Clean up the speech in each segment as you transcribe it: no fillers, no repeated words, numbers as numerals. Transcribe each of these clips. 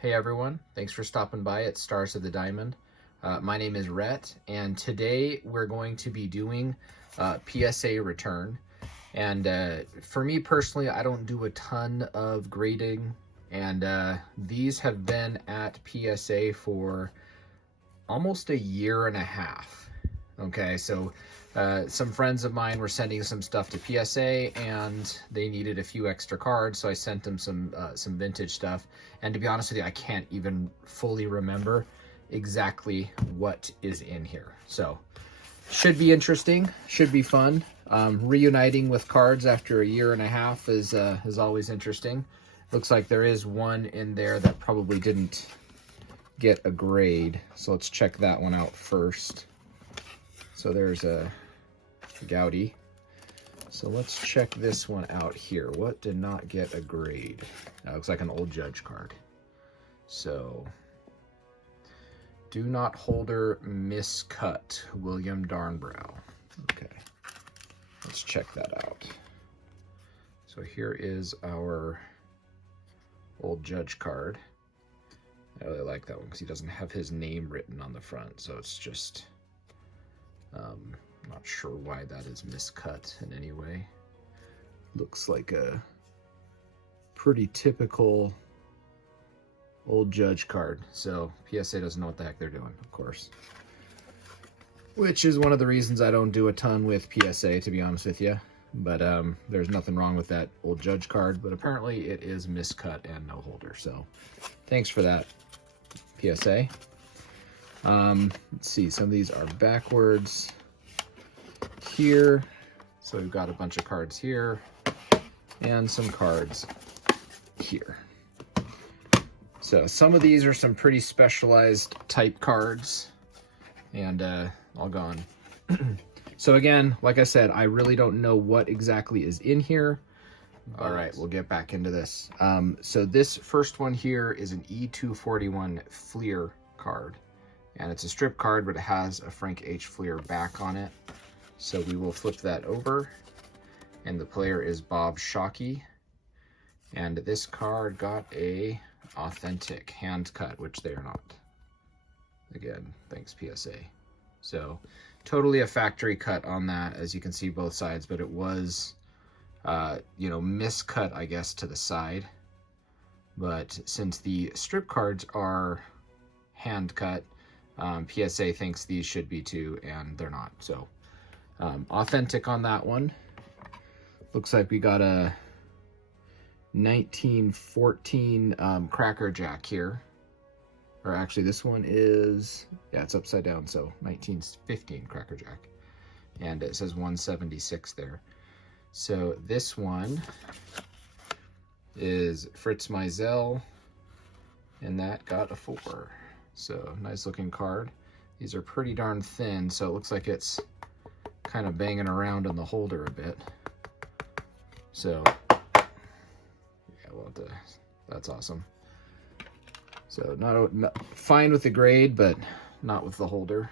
Hey everyone, thanks for stopping by at Stars of the Diamond. My name is Rhett, and today we're going to be doing PSA Return. And for me personally, I don't do a ton of grading, and these have been at PSA for almost a year and a half. Okay, so some friends of mine were sending some stuff to PSA, and they needed a few extra cards, so I sent them some vintage stuff. And to be honest with you, I can't even fully remember exactly what is in here. So should be interesting, should be fun. Reuniting with cards after a year and a half is always interesting. Looks like there is one in there that probably didn't get a grade, so let's check that one out first. So there's a Gowdy. So let's check this one out here. What did not get a grade? That looks like an old Judge card. So, do not holder miscut, William Darnbrow. Okay, let's check that out. So here is our old Judge card. I really like that one because he doesn't have his name written on the front, so it's just not sure why that is miscut in any way. Looks like a pretty typical old Judge card, so PSA doesn't know what the heck they're doing, of course. Which is one of the reasons I don't do a ton with PSA, to be honest with you. But there's nothing wrong with that old Judge card, but apparently it is miscut and no holder, so thanks for that, PSA. Let's see, some of these are backwards here. So we've got a bunch of cards here and some cards here. So some of these are some pretty specialized type cards, and all gone. So again, like I said, I really don't know what exactly is in here. All right, we'll get back into this. So this first one here is an E241 Fleer card, and it's a strip card, but it has a Frank H. Fleer back on it. So we will flip that over, and the player is Bob Shockey. And this card got a authentic hand cut, which they are not. Again, thanks PSA. So totally a factory cut on that, as you can see both sides, but it was, miscut, I guess, to the side. But since the strip cards are hand cut, PSA thinks these should be too, and they're not. So authentic on that one. Looks like we got a 1914 Cracker Jack here. Or actually this one is, yeah, it's upside down, so 1915 Cracker Jack. And it says 176 there. So this one is Fritz Meisel, and that got a 4. So nice looking card. These are pretty darn thin, so it looks like it's kind of banging around in the holder a bit. So yeah, well, that's awesome. So not fine with the grade, but not with the holder.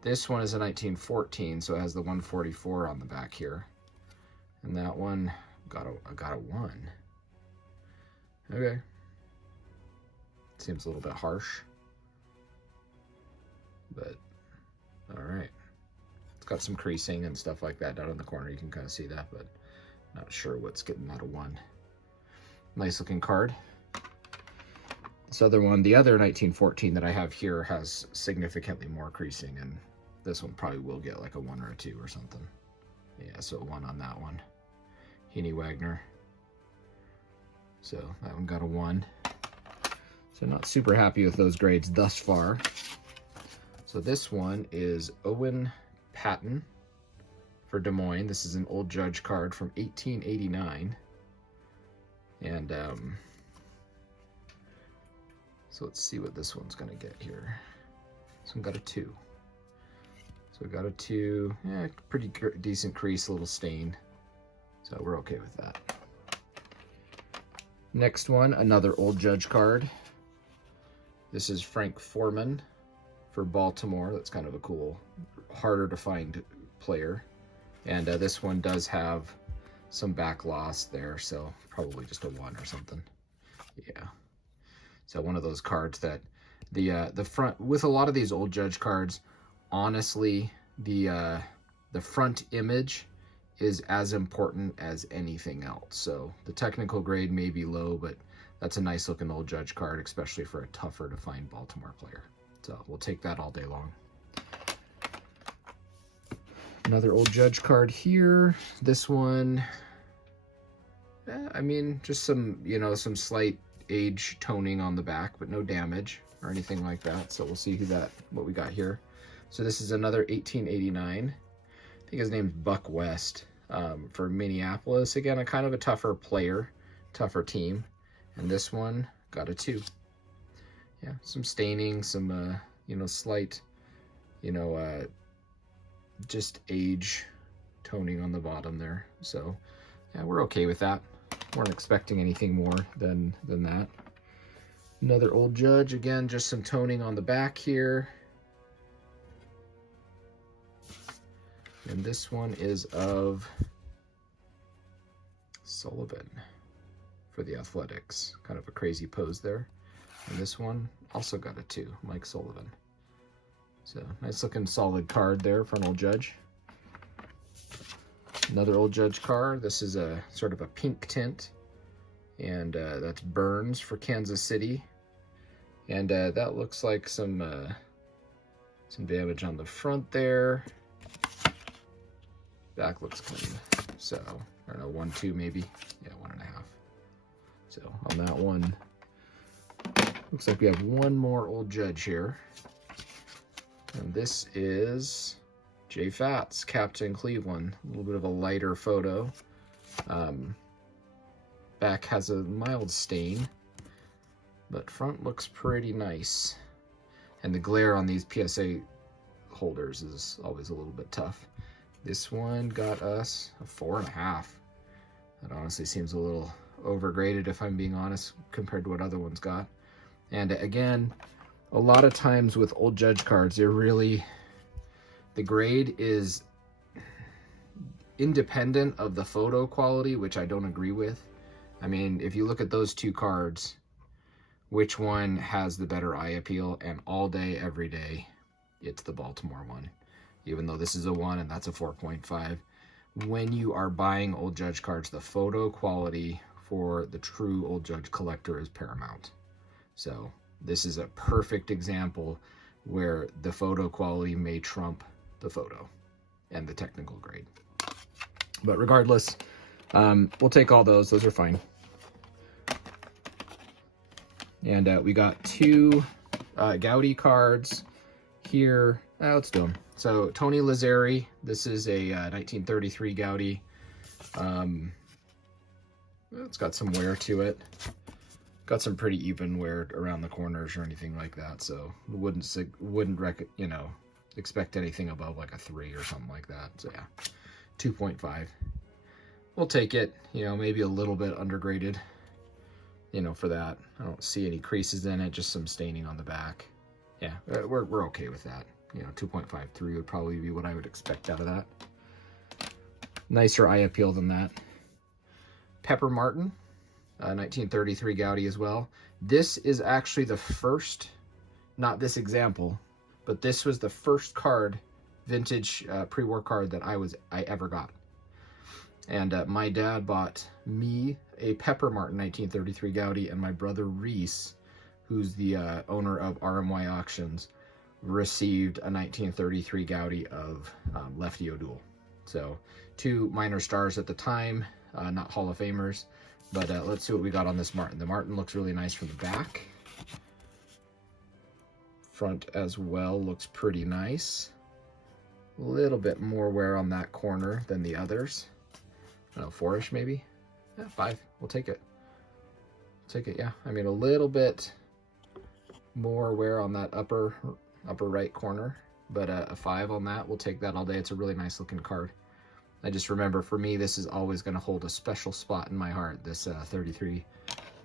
This one is a 1914, so it has the 144 on the back here, and that one got a 1. Okay, seems a little bit harsh, but all right. It's got some creasing and stuff like that down in the corner. You can kind of see that, but not sure what's getting that a 1. Nice looking card. This other one, the other 1914 that I have here, has significantly more creasing, and this one probably will get like a 1 or a 2 or something. Yeah, so a 1 on that one. Heaney Wagner. So that one got a 1. So not super happy with those grades thus far. So this one is Owen Patton for Des Moines. This is an old Judge card from 1889. And so let's see what this one's gonna get here. This one got a 2. So we got a 2, yeah, pretty decent crease, a little stain. So we're okay with that. Next one, another old Judge card. This is Frank Foreman for Baltimore. That's kind of a cool, harder to find player. And this one does have some back loss there, so probably just a 1 or something. Yeah. So one of those cards that the front, with a lot of these old Judge cards, honestly, the front image is as important as anything else. So the technical grade may be low, but that's a nice looking old Judge card, especially for a tougher to find Baltimore player. So we'll take that all day long. Another old Judge card here. This one, I mean, just some, you know, some slight age toning on the back, but no damage or anything like that. So we'll see what we got here. So this is another 1889. I think his name's Buck West, for Minneapolis. Again, a kind of a tougher player, tougher team. And this one got a 2. Yeah, some staining, some, you know, slight, you know, just age toning on the bottom there. So yeah, we're okay with that. Weren't expecting anything more than that. Another old Judge, again, just some toning on the back here. And this one is of Sullivan for the Athletics. Kind of a crazy pose there. And this one also got a 2, Mike Sullivan. So nice looking solid card there for an old Judge. Another old Judge card. This is a sort of a pink tint. And that's Burns for Kansas City. And that looks like some damage on the front there. Back looks clean. So, I don't know, 1-2 maybe. Yeah, 1.5. So, on that one, looks like we have one more old Judge here. And this is Jay Fats, Captain Cleveland. A little bit of a lighter photo. Back has a mild stain, but front looks pretty nice. And the glare on these PSA holders is always a little bit tough. This one got us a 4.5. That honestly seems a little overgraded, if I'm being honest, compared to what other ones got. And again, a lot of times with old Judge cards, the grade is independent of the photo quality, which I don't agree with. I mean, if you look at those two cards, which one has the better eye appeal? And all day, every day, it's the Baltimore one. Even though this is a 1 and that's a 4.5. When you are buying old Judge cards, the photo quality for the true old Judge collector is paramount. So this is a perfect example where the photo quality may trump the photo and the technical grade. But regardless, we'll take all those. Those are fine. And we got 2 Gowdy cards here. Let's do them. So Tony Lazari, this is a 1933 Gowdy. It's got some wear to it. Got some pretty even wear around the corners or anything like that. So wouldn't expect anything above like a 3 or something like that. So yeah, 2.5. We'll take it. You know, maybe a little bit undergraded. You know, for that. I don't see any creases in it. Just some staining on the back. Yeah, we're okay with that. You know, 2.53 would probably be what I would expect out of that. Nicer eye appeal than that. Pepper Martin, 1933 Gowdy as well. This is actually the first, not this example, but this was the first card, vintage pre-war card that I ever got. And my dad bought me a Pepper Martin 1933 Gowdy, and my brother Reese, who's the owner of RMY Auctions, received a 1933 Gowdy of Lefty O'Doul. So 2 minor stars at the time, not Hall of Famers. But let's see what we got on this Martin. The Martin looks really nice from the back. Front as well looks pretty nice. A little bit more wear on that corner than the others. I don't know, 4-ish maybe? Yeah, 5. We'll take it. Take it, yeah. I mean, a little bit more wear on that upper right corner, but a 5 on that. We'll take that all day. It's a really nice looking card. I just remember, for me, this is always going to hold a special spot in my heart, this 33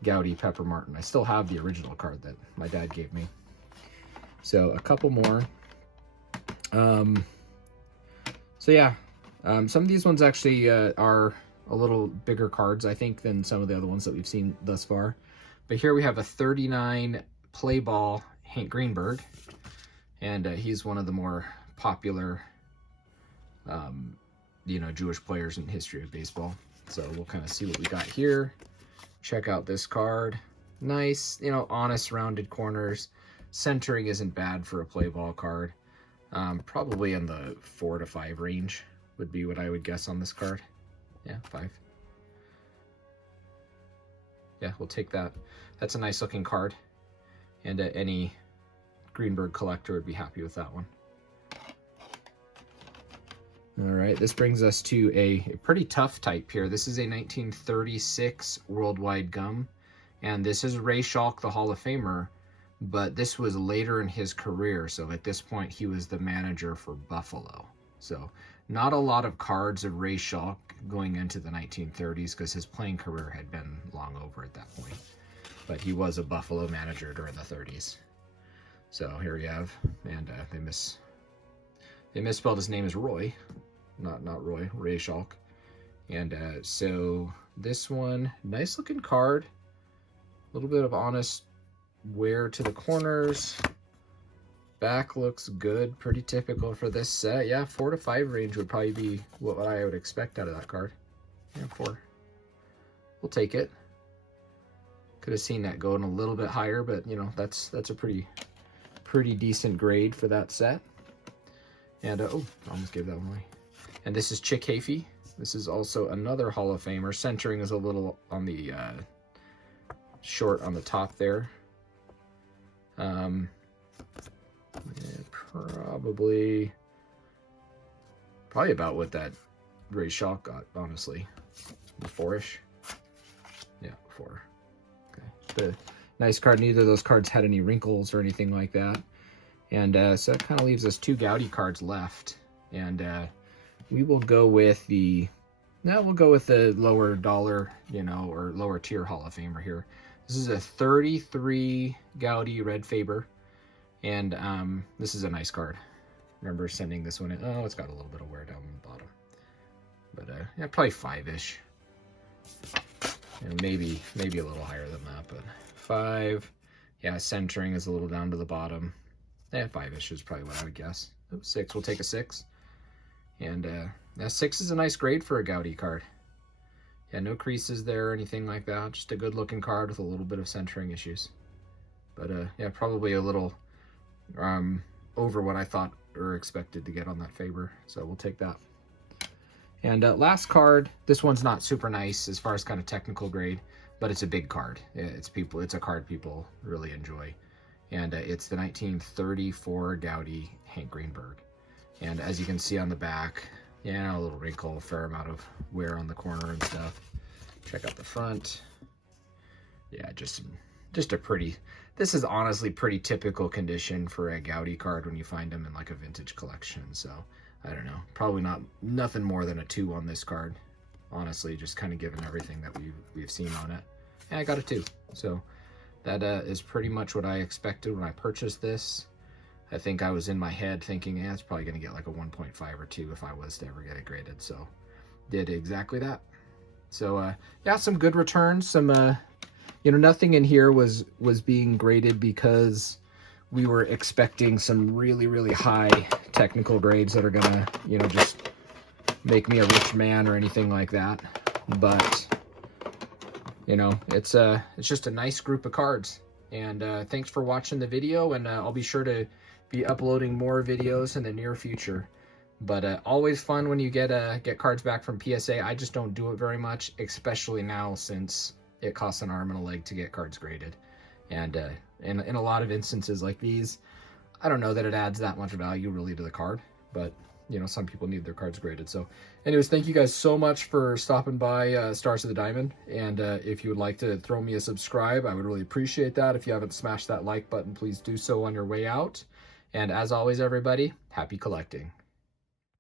Gowdy Pepper Martin. I still have the original card that my dad gave me. So a couple more. So yeah, some of these ones actually are a little bigger cards, I think, than some of the other ones that we've seen thus far. But here we have a 39 play ball Hank Greenberg, and he's one of the more popular, you know, Jewish players in the history of baseball. So we'll kind of see what we got here. Check out this card. Nice, you know, honest rounded corners. Centering isn't bad for a play ball card. Probably in the 4 to 5 range would be what I would guess on this card. Yeah, 5. Yeah, we'll take that. That's a nice looking card. And any Greenberg collector would be happy with that one. All right, this brings us to a pretty tough type here. This is a 1936 Worldwide Gum, and this is Ray Schalk, the Hall of Famer, but this was later in his career, so at this point he was the manager for Buffalo. So not a lot of cards of Ray Schalk going into the 1930s because his playing career had been long over at that point, but he was a Buffalo manager during the 30s. So here we have, and they misspelled his name as Roy, not Roy, Ray Schalk. And so this one, nice looking card, a little bit of honest wear to the corners. Back looks good, pretty typical for this set. Yeah, 4 to 5 range would probably be what I would expect out of that card. Yeah, 4. We'll take it. Could have seen that going a little bit higher, but you know, that's a pretty decent grade for that set. And oh, almost gave that one away. And this is Chick Hafey. This is also another Hall of Famer. Centering is a little on the short on the top there. Yeah, probably about what that Ray Schalk got, honestly. The 4-ish. Yeah, 4. Okay. The nice card. Neither of those cards had any wrinkles or anything like that. And so that kind of leaves us 2 Gowdy cards left. And we will go with the lower dollar, you know, or lower tier Hall of Famer here. This is a 33 Gowdy Red Faber. And this is a nice card. Remember sending this one in. Oh, it's got a little bit of wear down the bottom. But yeah, probably 5-ish. You know, maybe a little higher than that, but 5. Yeah, centering is a little down to the bottom. Yeah, 5-ish is probably what I would guess. 6, we'll take a 6. And that 6 is a nice grade for a Gowdy card. Yeah, no creases there or anything like that. Just a good looking card with a little bit of centering issues. But yeah, probably a little over what I thought or expected to get on that Faber. So we'll take that. And last card, this one's not super nice as far as kind of technical grade, but it's a big card. It's a card people really enjoy. And it's the 1934 Gowdy Hank Greenberg. And as you can see on the back, yeah, a little wrinkle, a fair amount of wear on the corner and stuff. Check out the front. Yeah, just a pretty, this is honestly pretty typical condition for a Gowdy card when you find them in like a vintage collection. So I don't know, probably nothing more than a 2 on this card, honestly, just kind of given everything that we've seen on it. And I got a 2. So that is pretty much what I expected when I purchased this. I think I was in my head thinking, yeah, it's probably going to get like a 1.5 or 2 if I was to ever get it graded. So did exactly that. So yeah, some good returns. Some you know, nothing in here was being graded because we were expecting some really high technical grades that are gonna, you know, just make me a rich man or anything like that. But you know, it's just a nice group of cards. And thanks for watching the video, and I'll be sure to be uploading more videos in the near future. But always fun when you get cards back from PSA. I just don't do it very much, especially now since it costs an arm and a leg to get cards graded. And in a lot of instances like these, I don't know that it adds that much value really to the card, but you know, some people need their cards graded. So anyways, thank you guys so much for stopping by Stars of the Diamond. And if you would like to throw me a subscribe, I would really appreciate that. If you haven't smashed that like button, please do so on your way out. And as always, everybody, happy collecting.